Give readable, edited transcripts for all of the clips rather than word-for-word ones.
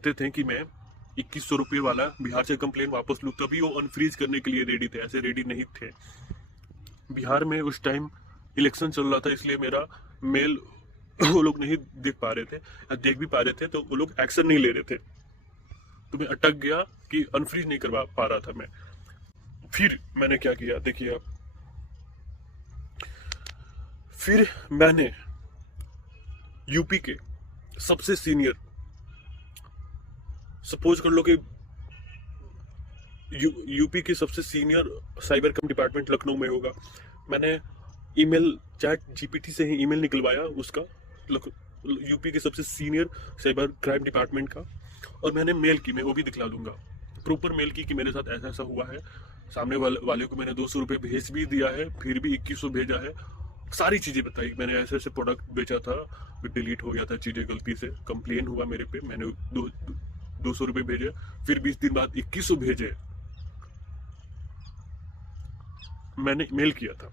चाहते थे कि मैं 2100 रुपये वाला बिहार से कंप्लेन वापस लूँ, तभी वो अनफ्रीज करने के लिए रेडी थे, ऐसे रेडी नहीं थे। बिहार में उस टाइम इलेक्शन चल रहा था, इसलिए मेरा मेल वो लोग नहीं देख पा रहे थे, या देख भी पा रहे थे तो वो लोग एक्शन नहीं ले रहे थे। तो मैं अटक गया कि अनफ्रीज नहीं करवा पा रहा था मैं। फिर मैंने क्या किया देखिए आप, फिर मैंने यूपी के सबसे सीनियर, सपोज कर लो कि यूपी के सबसे senior cyber crime department Lucknow में होगा। मैंने ईमेल चैट जीपीटी से ही ईमेल निकलवाया उसका, यूपी के सबसे सीनियर साइबर क्राइम डिपार्टमेंट का, और मैंने मेल की, मैं वो भी दिखला दूंगा, प्रॉपर मेल की कि मेरे साथ ऐसा ऐसा हुआ है। सामने वाले को मैंने 200 रुपये भेज भी दिया है, फिर भी 2100 भेजा है। सारी चीज़ें बताई, मैंने ऐसे ऐसे प्रोडक्ट बेचा था, डिलीट हो गया था चीज़ें गलती से, कंप्लेन हुआ मेरे पे, मैंने 200 रुपये भेजे, फिर 20 दिन बाद 2100 भेजे। मैंने मेल किया था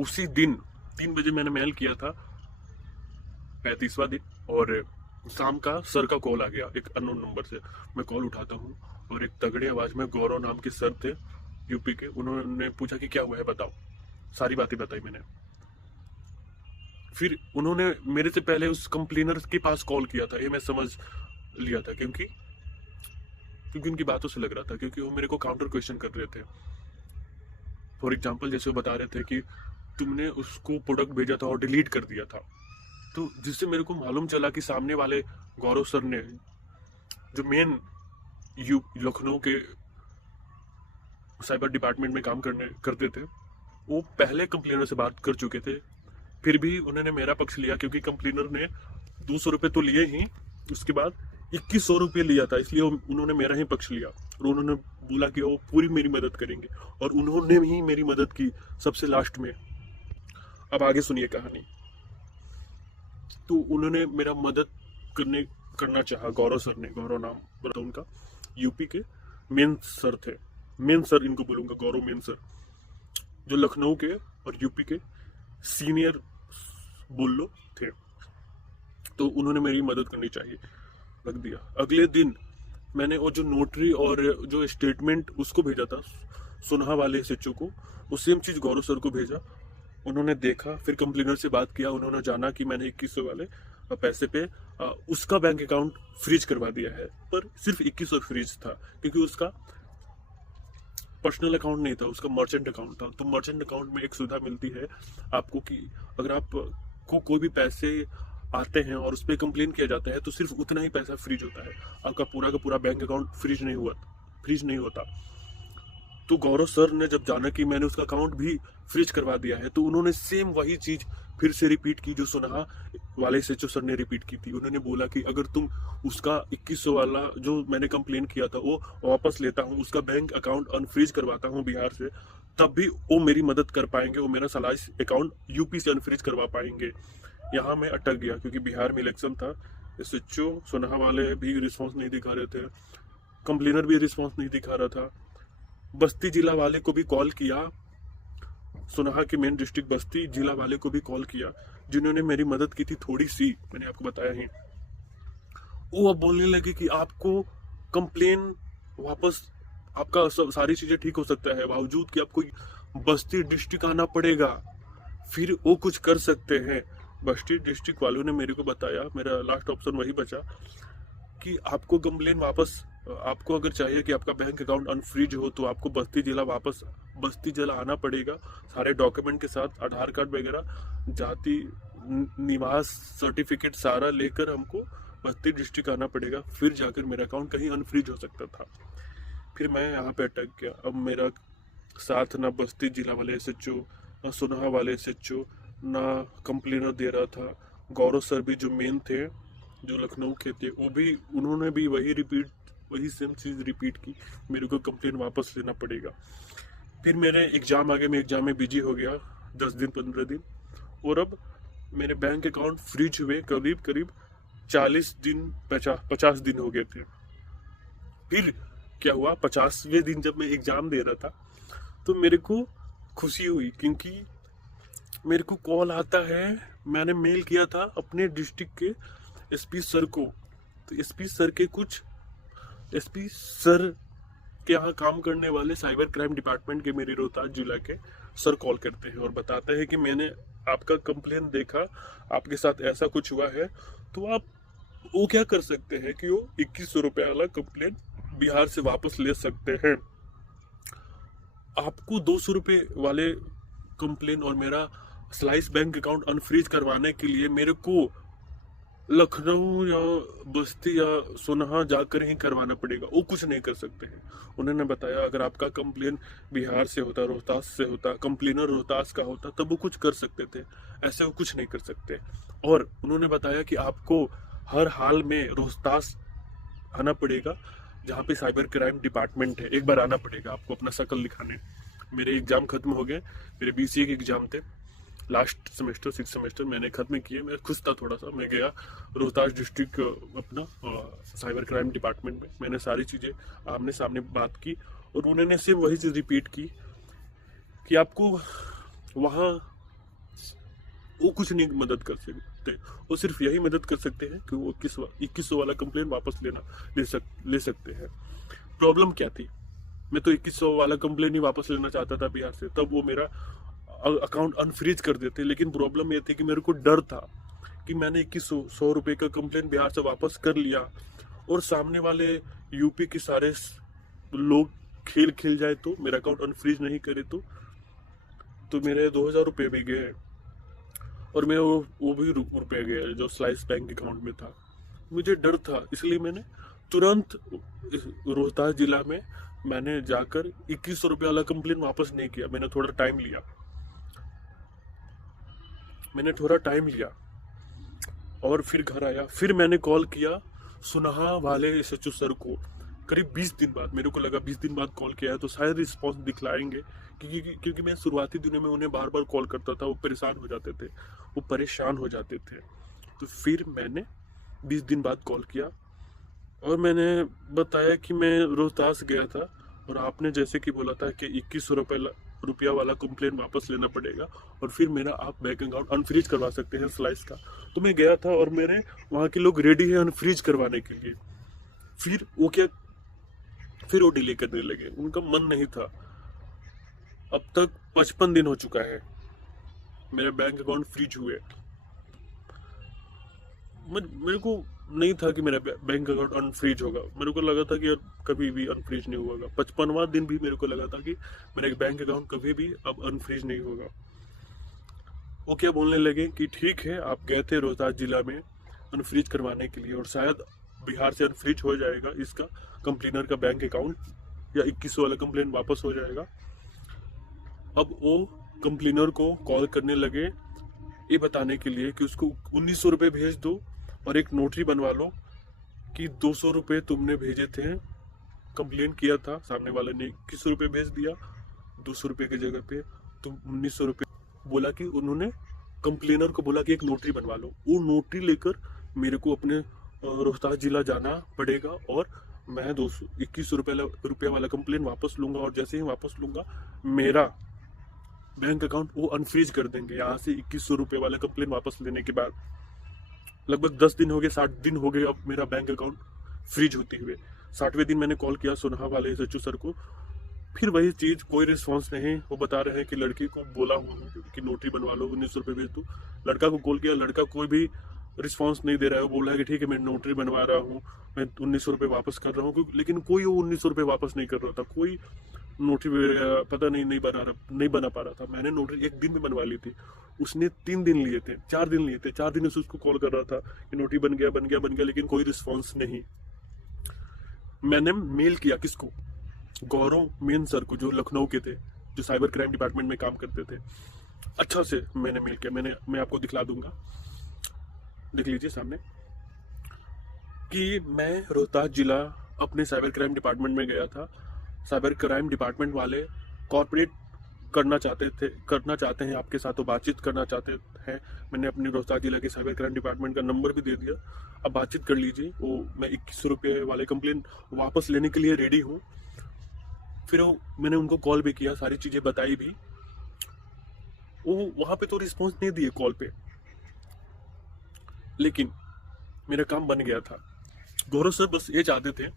उसी दिन 3 बजे मैंने मेल किया था, 35वां दिन। और शाम का सर का कॉल आ गया एक अननोन नंबर से। मैं कॉल उठाता हूँ और एक तगड़ी आवाज में गौरव नाम के सर थे यूपी के, उन्होंने पूछा कि क्या हुआ है बताओ। सारी बातें बताई मैंने। फिर उन्होंने मेरे से पहले उस कंप्लेनर के पास कॉल किया था, ये मैं समझ लिया था, क्योंकि उनकी बातों से लग रहा था, क्योंकि वो मेरे को काउंटर क्वेश्चन कर रहे थे। फॉर एग्जाम्पल जैसे वो बता रहे थे कि तुमने उसको प्रोडक्ट भेजा था और डिलीट कर दिया था, तो जिससे मेरे को मालूम चला कि सामने वाले गौरव सर ने, जो मेन लखनऊ के साइबर डिपार्टमेंट में काम करते थे, वो पहले कंप्लेनर से बात कर चुके थे। फिर भी उन्होंने मेरा पक्ष लिया, क्योंकि कंप्लेनर ने 200 रुपये तो लिए ही, उसके बाद 2100 रुपये लिया था, इसलिए उन्होंने मेरा ही पक्ष लिया और उन्होंने बोला कि वो पूरी मेरी मदद करेंगे, और उन्होंने ही मेरी मदद की सबसे लास्ट में। अब आगे सुनिए कहानी। तो उन्होंने मेरा मदद करना चाहा, गौरव सर ने, गौरव नाम बताओ उनका, यूपी के मेन सर थे, मेन सर इनको बोलूंगा, गौरव मेन सर, जो लखनऊ के और यूपी के सीनियर बोल लो थे। तो उन्होंने मेरी मदद करनी चाहिए, रख दिया। अगले दिन मैंने वो जो नोटरी और जो स्टेटमेंट उसको भेजा था सुनहा वाले एसएचओ को, वो सेम चीज गौरव सर को भेजा। उन्होंने देखा, फिर कंप्लेनर से बात किया, उन्होंने जाना कि मैंने 2100 वाले पैसे पे उसका बैंक अकाउंट फ्रीज करवा दिया है, पर सिर्फ 2100 फ्रीज था, क्योंकि उसका पर्सनल अकाउंट नहीं था, उसका मर्चेंट अकाउंट था। तो मर्चेंट अकाउंट में एक सुविधा मिलती है आपको कि अगर आप को कोई भी पैसे आते हैं और उस पर कंप्लेन किया जाता है तो सिर्फ उतना ही पैसा फ्रीज होता है, आपका पूरा का पूरा बैंक अकाउंट फ्रीज नहीं होता। तो गौरव सर ने जब जाना कि मैंने उसका अकाउंट भी फ्रीज करवा दिया है, तो उन्होंने सेम वही चीज फिर से रिपीट की जो सुनहा वाले एसएचओ सर ने रिपीट की थी। उन्होंने बोला कि अगर तुम उसका 2100 वाला जो मैंने कंप्लेन किया था वो वापस लेता हूँ, उसका बैंक अकाउंट अनफ्रीज करवाता हूँ बिहार से, तब भी वो मेरी मदद कर पाएंगे, वो मेरा सलाइस अकाउंट यूपी से अनफ्रीज करवा पाएंगे। यहाँ मैं अटक गया, क्योंकि बिहार में इलेक्शन था। एसएचओ सुनहा वाले भी रिस्पॉन्स नहीं दिखा रहे थे, कंप्लेनर भी रिस्पॉन्स नहीं दिखा रहा था। बस्ती जिला वाले को भी कॉल किया, सुनहा के मेन डिस्ट्रिक्ट बस्ती जिला वाले को भी कॉल किया, जिन्होंने मेरी मदद की थी थोड़ी सी, मैंने आपको बताया ही। वो अब बोलने लगे कि आपको कंप्लेन वापस, आपका सब सारी चीजें ठीक हो सकता है, बावजूद कि आपको बस्ती डिस्ट्रिक्ट आना पड़ेगा, फिर वो कुछ कर सकते हैं। बस्ती डिस्ट्रिक्ट वालों ने मेरे को बताया, मेरा लास्ट ऑप्शन वही बचा कि आपको कंप्लेन वापस, आपको अगर चाहिए कि आपका बैंक अकाउंट अनफ्रीज हो तो आपको बस्ती जिला आना पड़ेगा, सारे डॉक्यूमेंट के साथ, आधार कार्ड वगैरह, जाति निवास सर्टिफिकेट सारा लेकर हमको बस्ती डिस्ट्रिक्ट आना पड़ेगा, फिर जाकर मेरा अकाउंट कहीं अनफ्रीज हो सकता था। फिर मैं यहाँ पे अटक गया। अब मेरा साथ ना बस्ती जिला वाले एसएचओ, ना सुनहा वाले एसएचओ, ना कंप्लेनर दे रहा था। गौरव सर भी जो मेन थे, जो लखनऊ के थे, वो भी, उन्होंने भी वही सेम चीज रिपीट की, मेरे को कंप्लेन वापस लेना पड़ेगा। फिर मेरे एग्जाम आ गए, मैं एग्जाम में बिजी हो गया 10 दिन 15 दिन, और अब मेरे बैंक अकाउंट फ्रीज हुए करीब करीब 40 दिन 50 दिन हो गए थे। फिर क्या हुआ, 50वें दिन जब मैं एग्जाम दे रहा था तो मेरे को खुशी हुई, क्योंकि मेरे को कॉल आता है, मैंने मेल किया था अपने डिस्ट्रिक्ट के एसपी सर को तो एसपी सर के यहाँ काम करने वाले साइबर क्राइम डिपार्टमेंट के मेरे रोहतास जिला के सर कॉल करते हैं और बताते हैं कि मैंने आपका कंप्लेन देखा, आपके साथ ऐसा कुछ हुआ है, तो आप वो क्या कर सकते हैं कि वो 2100 रुपये वाला कंप्लेन बिहार से वापस ले सकते हैं। आपको 200 रुपये वाले कंप्लेन और मेरा स्लाइस बैंक अकाउंट अनफ्रीज करवाने के लिए मेरे को लखनऊ या बस्ती या सोनाहा जाकर ही करवाना पड़ेगा, वो कुछ नहीं कर सकते हैं। उन्होंने बताया अगर आपका कंप्लेन बिहार से होता, रोहतास से होता, कंप्लेनर रोहतास का होता, तब वो कुछ कर सकते थे, ऐसे वो कुछ नहीं कर सकते। और उन्होंने बताया कि आपको हर हाल में रोहतास आना पड़ेगा, जहाँ पे साइबर क्राइम डिपार्टमेंट है, एक बार आना पड़ेगा आपको अपना शक्ल दिखाने। मेरे एग्जाम खत्म हो गए, मेरे BCA के एग्जाम थे लास्ट सेमेस्टर, 6 सेमेस्टर मैंने खत्म किए। मैं खुश था थोड़ा सा, मैं गया रोहतास डिस्ट्रिक्ट अपना साइबर क्राइम डिपार्टमेंट में। मैंने सारी चीज़ें आमने सामने बात की और उन्होंने सिर्फ वही चीज़ रिपीट की कि आपको वहाँ वो कुछ नहीं मदद कर सकते, वो सिर्फ यही मदद कर सकते हैं कि वो 2100 वाला कंप्लेन वापस ले सकते हैं। प्रॉब्लम क्या थी, मैं तो 2100 वाला कंप्लेन ही वापस लेना चाहता था बिहार से, तब वो मेरा अकाउंट अनफ्रीज कर देते। लेकिन प्रॉब्लम ये थी कि मेरे को डर था कि मैंने 2100 रुपये का कंप्लेन बिहार से वापस कर लिया और सामने वाले यूपी के सारे लोग खेल जाए तो मेरा अकाउंट अनफ्रीज नहीं करे तो मेरे 2000 रुपये भी गए और मैं वो भी रुपये गए जो स्लाइस बैंक अकाउंट में था। मुझे डर था, इसलिए मैंने तुरंत रोहतास जिला में मैंने जाकर 2100 रुपये वाला कंप्लेन वापस नहीं किया। मैंने थोड़ा टाइम लिया और फिर घर आया। फिर मैंने कॉल किया सुनाहा वाले SHO सर को करीब 20 दिन बाद। मेरे को लगा 20 दिन बाद कॉल किया है तो शायद रिस्पॉन्स दिखलाएंगे, क्योंकि मैं शुरुआती दिनों में उन्हें बार बार कॉल करता था, वो परेशान हो जाते थे। तो फिर मैंने 20 दिन बाद कॉल किया और मैंने बताया कि मैं रोहतास गया था और आपने जैसे कि बोला था कि 2100 रुपया वाला कंप्लेन वापस लेना पड़ेगा और फिर मेरा आप बैंक अकाउंट अनफ्रीज करवा सकते हैं स्लाइस का। तो मैं गया था और मेरे वहाँ के लोग रेडी है अनफ्रीज करवाने के लिए। फिर वो डिले करने लगे, उनका मन नहीं था। अब तक 55 दिन हो चुका है मेरे बैंक अकाउंट फ्रीज हुए। मेरे को नहीं था कि मेरा बैंक अकाउंट अनफ्रीज होगा, मेरे को लगा था कि कभी भी अनफ्रीज नहीं होगा। 55वां दिन भी मेरे को लगा था कि मेरा बैंक अकाउंट कभी भी अब अनफ्रीज नहीं होगा। वो क्या बोलने लगे कि ठीक है, आप गए थे रोहतास जिला में अनफ्रीज करवाने के लिए और शायद बिहार से अनफ्रीज हो जाएगा इसका कंप्लेनर का बैंक अकाउंट, या 2100 वाला कंप्लेन वापस हो जाएगा। अब वो कंप्लेनर को कॉल करने लगे ये बताने के लिए कि उसको 1900 रुपये भेज दो और एक नोटरी बनवा लो कि 200 रुपये तुमने भेजे थे, कंप्लेन किया था, सामने वाले ने 2100 रुपये भेज दिया, 200 रुपये की जगह पे तुम 1900 रुपये। बोला कि उन्होंने कंप्लेनर को बोला कि एक नोटरी बनवा लो। वो नोटरी लेकर मेरे को अपने रोहतास जिला जाना पड़ेगा और मैं 2100 रुपये वाला कंप्लेन वापस लूंगा और जैसे ही वापस लूंगा मेरा बैंक अकाउंट वो अनफ्रीज कर देंगे। यहाँ से 2100 रुपये वाला कंप्लेन वापस लेने के बाद लगभग 10 दिन हो गए, 60 दिन हो गए अब मेरा बैंक अकाउंट फ्रीज होते हुए। 60वें दिन मैंने कॉल किया सोनाहा वाले SHO सर को, फिर वही चीज़, कोई रिस्पॉन्स नहीं। वो बता रहे हैं कि लड़की को बोला हूँ कि नोटरी बनवा लो, 1900 रुपये भेज दो। लड़का को कॉल किया, लड़का कोई भी रिस्पॉन्स नहीं दे रहा है। वो बोला है कि ठीक है मैं नोटरी बनवा रहा हूँ, मैं 1900 रुपये वापस कर रहा हूँ, लेकिन कोई वो 1900 रुपये वापस नहीं कर रहा था। कोई नोटरी पता नहीं बना पा रहा था। मैंने नोटरी एक दिन में बनवा ली थी, उसने 3 दिन लिए थे, 4 दिन लिए थे। 4 दिन से उसको कॉल कर रहा था कि नोटरी बन गया, लेकिन कोई रिस्पॉन्स नहीं। मैंने मेल किया किसको, गौरव मेन सर को, जो लखनऊ के थे, जो साइबर क्राइम डिपार्टमेंट में काम करते थे। अच्छा से मैंने मेल किया, मैं आपको दिखला दूंगा, देख लीजिए सामने, कि मैं रोहतास जिला अपने साइबर क्राइम डिपार्टमेंट में गया था। साइबर क्राइम डिपार्टमेंट वाले कॉर्पोरेट करना चाहते हैं आपके साथ, तो बातचीत करना चाहते हैं। मैंने अपने रोहतास जिला के साइबर क्राइम डिपार्टमेंट का नंबर भी दे दिया, अब बातचीत कर लीजिए। वो मैं 2100 रुपये वाले कंप्लेन वापस लेने के लिए रेडी हूँ। फिर मैंने उनको कॉल भी किया, सारी चीज़ें बताई भी। वो वहाँ पे तो रिस्पॉन्स नहीं दिए कॉल पे, लेकिन मेरा काम बन गया था। गौरव सर बस ये चाहते थे,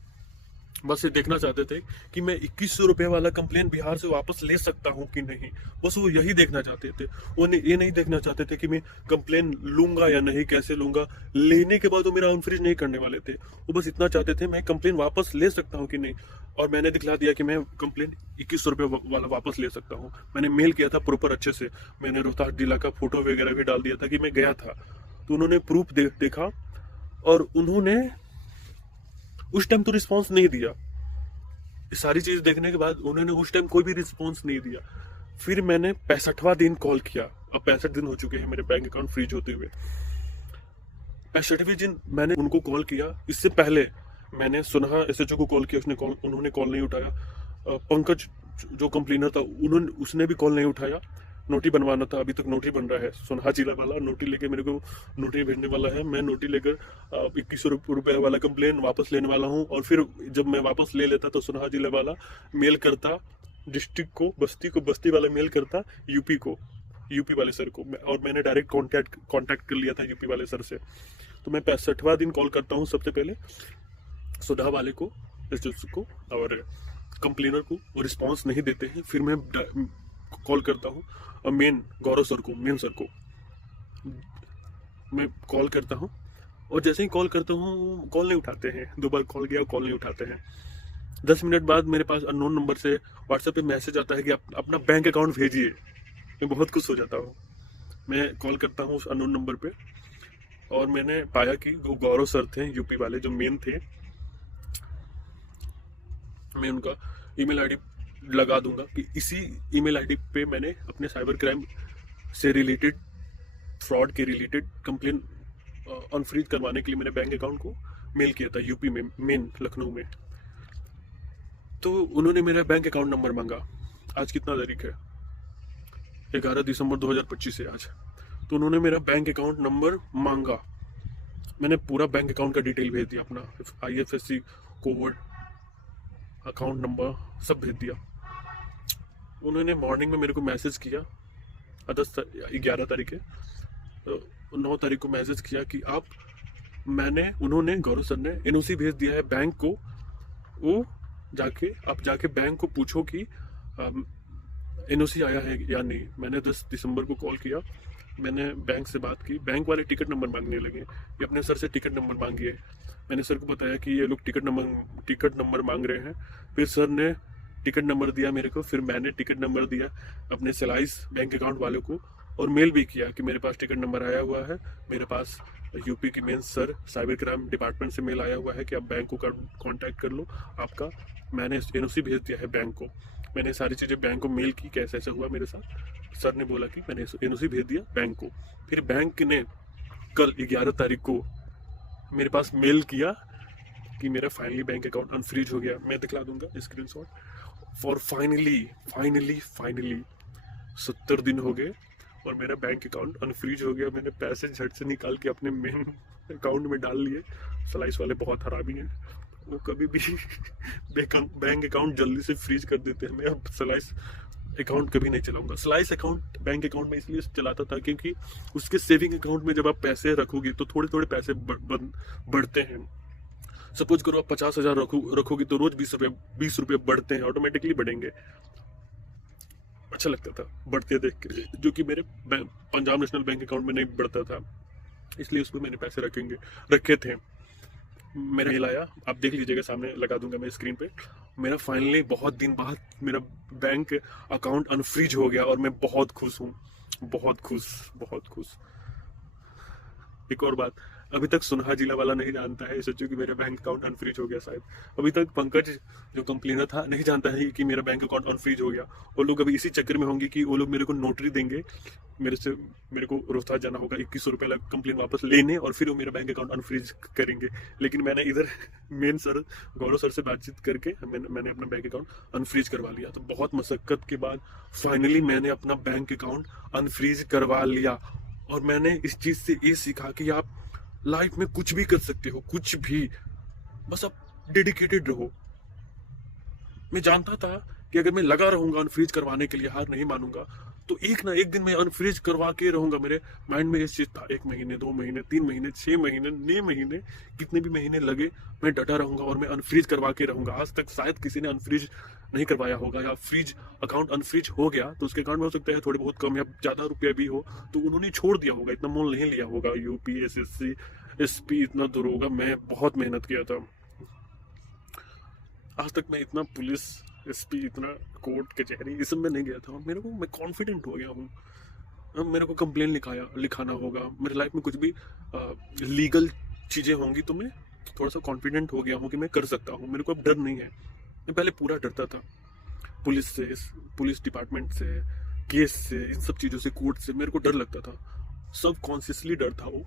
बस ये देखना चाहते थे कि मैं 2100 रुपये वाला कंप्लेन बिहार से वापस ले सकता हूँ कि नहीं। बस वो यही देखना चाहते थे। वो ये नहीं देखना चाहते थे कि मैं कंप्लेन लूंगा या नहीं, कैसे लूंगा। लेने के बाद वो मेरा अनफ्रीज नहीं करने वाले थे। वो बस इतना चाहते थे मैं कंप्लेन वापस ले सकता हूँ कि नहीं। और मैंने दिखला दिया कि मैं कंप्लेन 2100 रुपये वाला वापस ले सकता हूँ। मैंने मेल किया था प्रॉपर अच्छे से। मैंने रोहतास जिला का फोटो वगैरह भी डाल दिया था कि मैं गया था। तो उन्होंने प्रूफ देखा और उन्होंने उस टाइम तो रिस्पॉन्स नहीं दिया। सारी चीज देखने के बाद उन्होंने उस टाइम कोई भी रिस्पॉन्स नहीं दिया। फिर मैंने 65वां दिन कॉल किया। अब 65 दिन हो चुके हैं मेरे बैंक अकाउंट फ्रीज होते हुए। 65वें दिन मैंने उनको कॉल किया। इससे पहले मैंने सुनहा एसएचओ को कॉल किया, उन्होंने कॉल नहीं उठाया। पंकज जो कंप्लेनर था उसने भी कॉल नहीं उठाया। नोटी बनवाना था, अभी तक नोटी बन रहा है। सुनहा जिला वाला नोटी लेके मेरे को नोटी भेजने वाला है। मैं नोटी लेकर 2100 रुपये वाला कंप्लेन वापस लेने वाला हूँ। और फिर जब मैं वापस ले लेता तो सुनहा जिला वाला मेल करता डिस्ट्रिक्ट को, बस्ती वाला मेल करता यूपी वाले सर को। और मैंने डायरेक्ट कॉन्टैक्ट कर लिया था यूपी वाले सर से। तो मैं 65वां दिन कॉल करता हूँ सबसे पहले सुनहा वाले को, को और कंप्लेनर को। वो रिस्पॉन्स नहीं देते हैं। फिर मैं कॉल करता हूँ मेन गौरव सर को, मेन सर को मैं कॉल करता हूँ। और जैसे ही कॉल करता हूँ कॉल नहीं उठाते हैं। 2 बार कॉल किया, कॉल नहीं उठाते हैं। 10 मिनट बाद मेरे पास अननोन नंबर से व्हाट्सएप पे मैसेज आता है कि आप अपना बैंक अकाउंट भेजिए। मैं बहुत खुश हो जाता हूँ। मैं कॉल करता हूँ उस अननोन नंबर पे और मैंने पाया कि वो गौरव सर थे, यूपी वाले जो मेन थे। मैं उनका ईमेल आईडी लगा दूंगा कि इसी ईमेल आईडी पे मैंने अपने साइबर क्राइम से रिलेटेड, फ्रॉड के रिलेटेड कंप्लेन अनफ्रीज करवाने के लिए मैंने बैंक अकाउंट को मेल किया था यूपी में, मेन लखनऊ में। तो उन्होंने मेरा बैंक अकाउंट नंबर मांगा। आज कितना तारीख है? 11 दिसंबर 2025 है आज। तो उन्होंने मेरा बैंक अकाउंट नंबर मांगा। मैंने पूरा बैंक अकाउंट का डिटेल भेज दिया, अपना IFSC कोड, अकाउंट नंबर सब भेज दिया। उन्होंने मॉर्निंग में मेरे को मैसेज किया, 11 तारीख है, 9 तारीख को मैसेज किया कि उन्होंने गौरव सर ने NOC भेज दिया है बैंक को। वो आप जाके बैंक को पूछो कि NOC आया है या नहीं। मैंने 10 दिसंबर को कॉल किया। मैंने बैंक से बात की। बैंक वाले टिकट नंबर मांगने लगे कि अपने सर से टिकट नंबर मांगिए। मैंने सर को बताया कि ये लोग टिकट नंबर मांग रहे हैं। फिर सर ने टिकट नंबर दिया मेरे को। फिर मैंने टिकट नंबर दिया अपने सेलाइस बैंक अकाउंट वालों को और मेल भी किया कि मेरे पास टिकट नंबर आया हुआ है। मेरे पास यूपी की main sir cyber crime department से मेल आया हुआ है कि आप बैंक को कांटेक्ट कर लो आपका। मैंने NOC भेज दिया है बैंक को। मैंने सारी चीज़ें बैंक को मेल की, कैसे ऐसा हुआ मेरे साथ। सर ने बोला कि मैंने NOC भेज दिया बैंक को। फिर बैंक ने कल 11 तारीख को मेरे पास मेल किया कि मेरा फाइनली बैंक अकाउंट अनफ्रीज हो गया। मैं दिखला दूंगा स्क्रीनशॉट। फॉर फाइनली 70 दिन हो गए और मेरा बैंक अकाउंट अनफ्रीज हो गया। मैंने पैसे झट से निकाल के अपने मेन अकाउंट में डाल लिए। स्लाइस वाले बहुत हरामी हैं, वो कभी भी बैंक अकाउंट जल्दी से फ्रीज कर देते हैं। मैं अब स्लाइस अकाउंट कभी नहीं चलाऊंगा। स्लाइस अकाउंट बैंक अकाउंट में इसलिए चलाता था क्योंकि उसके सेविंग अकाउंट में जब आप पैसे रखोगे तो थोड़े थोड़े पैसे बढ़ते हैं। सपोज करो आप 50,000 रखोगे तो रोज 20 रुपये बढ़ते हैं, ऑटोमेटिकली बढ़ेंगे। अच्छा लगता था बढ़ते देख के, जो कि मेरे पंजाब नेशनल बैंक अकाउंट में नहीं बढ़ता था, इसलिए उसमें मैंने पैसे रखे थे। मेरा मेल आया, आप देख लीजिएगा, सामने लगा दूंगा मैं स्क्रीन पे। मेरा फाइनली बहुत दिन बाद मेरा बैंक अकाउंट अनफ्रीज हो गया और मैं बहुत खुश हूँ, बहुत खुश। एक और बात, अभी तक सुनहा जिला वाला नहीं जानता है सोचो कि मेरा बैंक अकाउंट अनफ्रीज हो गया। शायद अभी तक पंकज जो कंप्लेनर था नहीं जानता है कि मेरा बैंक अकाउंट अनफ्रीज हो गया। वो लोग अभी इसी चक्कर में होंगे कि वो लोग मेरे को नोटरी देंगे, मेरे को रोहतास जाना होगा 2100 रुपये कंप्लेन वापस लेने और फिर वो मेरा बैंक अकाउंट अनफ्रीज करेंगे। लेकिन मैंने इधर मेन सर गौरव सर से बातचीत करके मैंने अपना बैंक अकाउंट अनफ्रीज करवा लिया। तो बहुत मशक्कत के बाद फाइनली मैंने अपना बैंक अकाउंट अनफ्रीज करवा लिया। और मैंने इस चीज से ये सीखा कि आप लाइफ में कुछ भी कर सकते हो, कुछ भी, बस आप डेडिकेटेड रहो। मैं जानता था कि अगर मैं लगा रहूंगा अनफ्रीज करवाने के लिए, हार नहीं मानूंगा, तो एक ना एक दिन मैं अनफ्रीज करवा के रहूंगा। मेरे माइंड में ये चीज था, 1 महीने, 2 महीने, 3 महीने, 6 महीने, 9 महीने, कितने भी महीने लगे मैं डटा रहूंगा और मैं अनफ्रीज करवा के रहूंगा। आज तक शायद किसी ने अनफ्रीज नहीं करवाया होगा, या फ्रीज अकाउंट अनफ्रीज हो गया तो उसके अकाउंट में हो सकता है थोड़े बहुत कम या ज्यादा रुपया भी हो, तो उन्होंने छोड़ दिया होगा, इतना मोल नहीं लिया होगा। यूपी, एसएससी, एसपी इतना दूर होगा, मैं बहुत मेहनत किया था। आज तक मैं इतना पुलिस, एसपी, इतना कोर्ट कचहरी इस सब में नहीं गया था। मेरे को, मैं कॉन्फिडेंट हो गया हूँ। अब मेरे को कंप्लेन लिखाना होगा, मेरे लाइफ में कुछ भी लीगल चीज़ें होंगी तो मैं थोड़ा सा कॉन्फिडेंट हो गया हूँ कि मैं कर सकता हूँ। मेरे को अब डर नहीं है। मैं पहले पूरा डरता था पुलिस से, पुलिस डिपार्टमेंट से, केस से, इन सब चीज़ों से, कोर्ट से मेरे को डर लगता था। सब कॉन्शियसली डर था वो,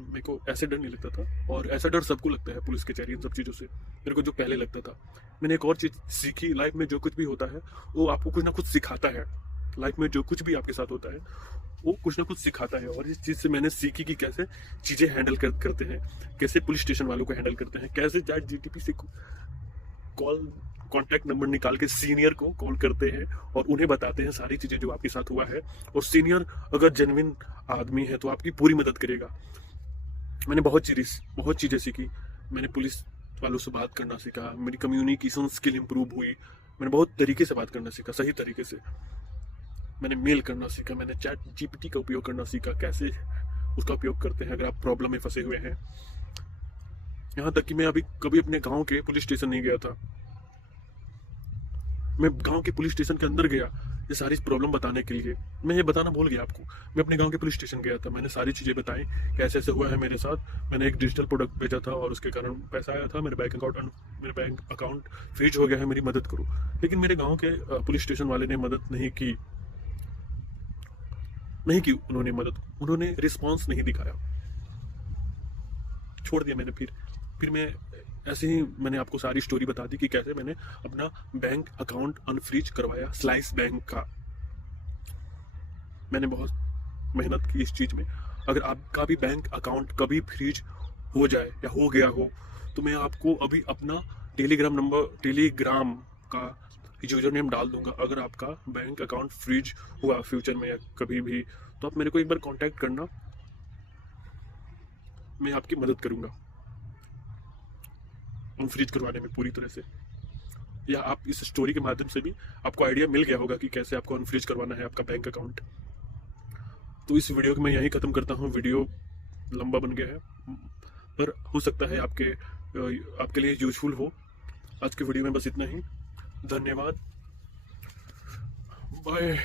मेरे को ऐसे डर नहीं लगता था। और ऐसा डर सबको लगता है पुलिस कचहरी इन सब चीज़ों से, मेरे को जो पहले लगता था। मैंने एक और चीज़ सीखी लाइफ में, जो कुछ भी होता है वो आपको कुछ ना कुछ सिखाता है। लाइफ में जो कुछ भी आपके साथ होता है वो कुछ ना कुछ सिखाता है। और इस चीज़ से मैंने सीखी कि कैसे चीज़ें हैंडल करते हैं, कैसे पुलिस स्टेशन वालों को हैंडल करते हैं, कैसे चैट जीटीपी से कॉन्टैक्ट नंबर निकाल के सीनियर को कॉल करते हैं और उन्हें बताते हैं सारी चीज़ें जो आपके साथ हुआ है। और सीनियर अगर जेन्युइन आदमी है तो आपकी पूरी मदद करेगा। मैंने बहुत चीज़ें सीखी। मैंने पुलिस वालों से बात करना सीखा, मेरी कम्युनिकेशन स्किल इंप्रूव हुई। मैंने बहुत तरीके से बात करना सीखा, सही तरीके से। मैंने मेल करना सीखा, मैंने चैट जीपीटी का उपयोग करना सीखा, कैसे उसका उपयोग करते हैं अगर आप प्रॉब्लम में फंसे हुए हैं। यहाँ तक कि मैं अभी कभी अपने गांव के पुलिस स्टेशन नहीं गया था। मैं गांव के पुलिस स्टेशन के अंदर गया ये सारी प्रॉब्लम बताने के लिए। मैं ये बताना भूल गया आपको, मैं अपने गांव के पुलिस स्टेशन गया था, मैंने सारी चीज़ें बताई कैसे ऐसे हुआ है मेरे साथ। मैंने एक डिजिटल प्रोडक्ट भेजा था और उसके कारण पैसा आया था, मेरे बैंक अकाउंट फ्रीज हो गया है, मेरी मदद करो। लेकिन मेरे गाँव के पुलिस स्टेशन वाले ने मदद नहीं की। उन्होंने उन्होंने रिस्पॉन्स नहीं दिखाया, छोड़ दिया मैंने। फिर मैं ऐसे ही मैंने आपको सारी स्टोरी बता दी कि कैसे मैंने अपना बैंक अकाउंट अनफ्रीज करवाया, स्लाइस बैंक का। मैंने बहुत मेहनत की इस चीज़ में। अगर आपका भी बैंक अकाउंट कभी फ्रीज हो जाए या हो गया हो तो मैं आपको अभी अपना टेलीग्राम का यूजर नेम डाल दूंगा। अगर आपका बैंक अकाउंट फ्रीज हुआ फ्यूचर में या कभी भी, तो आप मेरे को एक बार कांटेक्ट करना, मैं आपकी मदद करूंगा अनफ्रीज करवाने में पूरी तरह से। या आप इस स्टोरी के माध्यम से भी आपको आइडिया मिल गया होगा कि कैसे आपको अनफ्रीज करवाना है आपका बैंक अकाउंट। तो इस वीडियो को मैं यहीं ख़त्म करता हूँ। वीडियो लंबा बन गया है, पर हो सकता है आपके लिए यूजफुल हो। आज के वीडियो में बस इतना ही। धन्यवाद, बाय।